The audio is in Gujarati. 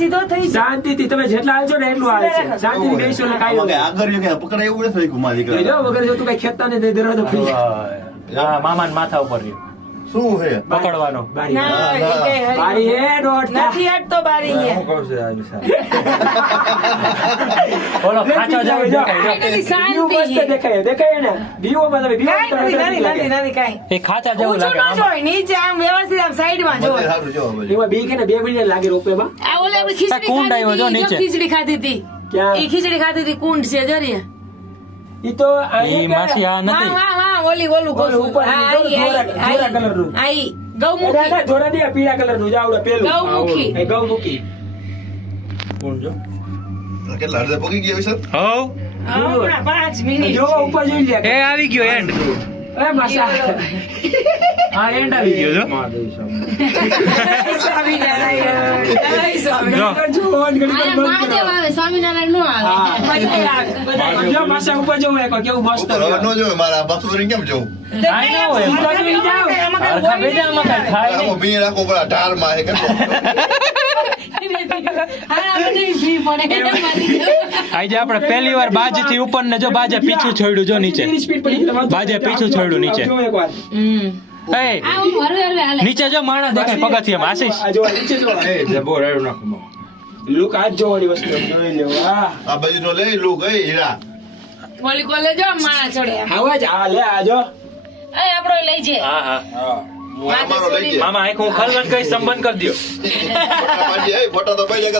સીધો થઈ જાય. શાંતિથી તમે જેટલા હાલશો ને એટલું હાલશે. શાંતિથી બેસો એટલે કાંઈ આમાં નહીં. કઈ આગળ કે પકડાય એવું નથી કુમાર એ દીકરા. જો વગર જો તું કઈ ખેંચતા નથી દરવાજો ખુલી જાય. હા મામા માથા ઉપર રહ્યું શું હે? પકડવાનો બારી. ના, એ કઈ હરી- બારી હે દોઢ નથી હટતો બારી અહીંયા. બોલો ખાચો જાવ દેખાય એટલી શાંતિ વ્યૂ મસ્ત છે. દેખાય દેખાય ને વ્યૂમાં તમે વ્યૂ કાંઈ નથી, નથી, નથી, કાંઈ. એ ખાચા જેવું ઊંચું લાગે ન જોય, નીચે આમ વ્યવસ્થિત આમ સાઈડમાં બધે જોય. સારું જો હવે. એમાં બી કે ને 2 મિનિટ લાગે રોપવેમાં. આ ઓલે આપણે ખીચડી કુંડ ખાધી આવ્યો જો હતી, નીચે. જો ખીચડી ખાધી હતી. ક્યાં? ઈ ખીચડી ખાધી હતી, કુંડ છે જરીએ. ઈ તો એ માસી આ વાહ, નથી વાહ, વાહ, ઓલું કહું છું. ઉપર હા, આઈ, જોરા- આઈ, જોરા કલરનું. આઈ. ગૌમુખી. ના, જોરા નહીં, આ પીળા કલરનું જ આવડે પેલું. ગૌમુખી. એ ગૌમુખી. કોણ જો કેટલા હૃદય પકી ગયા વિશે? હો હમણાં 5 મિનિટ જોવા ઉપર જોઈ લે. એ આવી ગયો એન્ડ એ માસા. હા એન્ડ આવી ગયો જો સ્વામિનારાયણ. જય સ્વામિનારાયણ. જો. જો, ઘડી વાર બંધ મહાદેવ કરો. આવે સ્વામિનારાયણ નો આવે હા. બધા આવે, બધા આવે. જો માસા ઉપર જોવું એક કેવું મસ્ત ઉપર હવે ન જોવે મારા બાપુને કેમ જોવું? આઈ નો હોય. આમાં કાંઈ હરખા બેજામાં કાંઈ ખાય નહીં. આમાં ભીં રાખવો પડે ઢારમાં હે કેટલો. હારા બધી ભી પડે આજે આપણે પહેલી વાર બાજ થી ઉપર ને જો બાજે પીછું છોડ્યું જો નીચે 30 સ્પીડ પડી ગઈ. બાજે પીછું છોડ્યું નીચે. જો એકવાર. હમ. એ આ હું હરવે હરવે હાલે નીચે જો માણસ દેખાય પગથિયામાં આશીષ આ જો નીચે જો. લુક આ જ જોવાની વસ્તુ જોઈ લો. વાહ. આ બાજુ નો લઈ લુક એ હીરા. ઓલી કોલે જો માણા ચડે. આવા જ આ લે આ જો. એ આપણો લઈ જે. હા હા અમારો લઈ જાય. મામા એક હું ખલવન કઈ સંબંધ કરી દો ફોટા પાડી, એ ફોટા તો પાડી